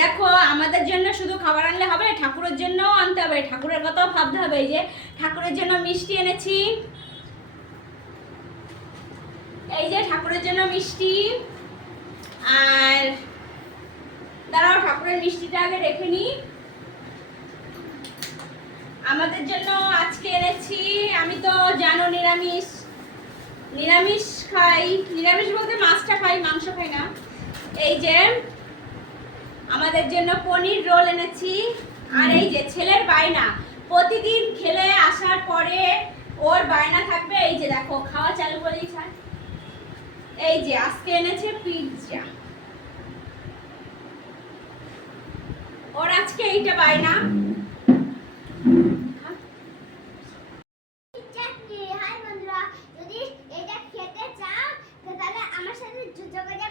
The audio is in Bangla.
দেখো আমাদের জন্য শুধু খাবার আনলে হবে, ঠাকুরের জন্যও আনতে হবে, ঠাকুরের কথাও ভাবতে হবে। এই যে ঠাকুরের জন্য মিষ্টি এনেছি, এই যে ঠাকুরের জন্য মিষ্টি। আর দাঁড়াও, ঠাকুরের মিষ্টিটা আগে রেখে নি। আমাদের জন্য আজকে এনেছি, আমি তো জানো নিরামিষ, নিরামিষ খাই, নিরামিষ বলতে মাছটা খাই, মাংস খাই না। এই যে আমাদের জন্য পনির রোল এনেছি। আর এই যে ছেলের বায়না, প্রতিদিন খেলে আসার পরে ওর বায়না থাকবে, এই যে দেখো খাওয়া চালু করে দিয়েছে। এই যে আজকে এনেছে পিৎজা, ওর আজকে এইটা বায়না। হাই বন্ধুরা, যদি এটা খেতে চাও তাহলে আমার সাথে যোগাযোগ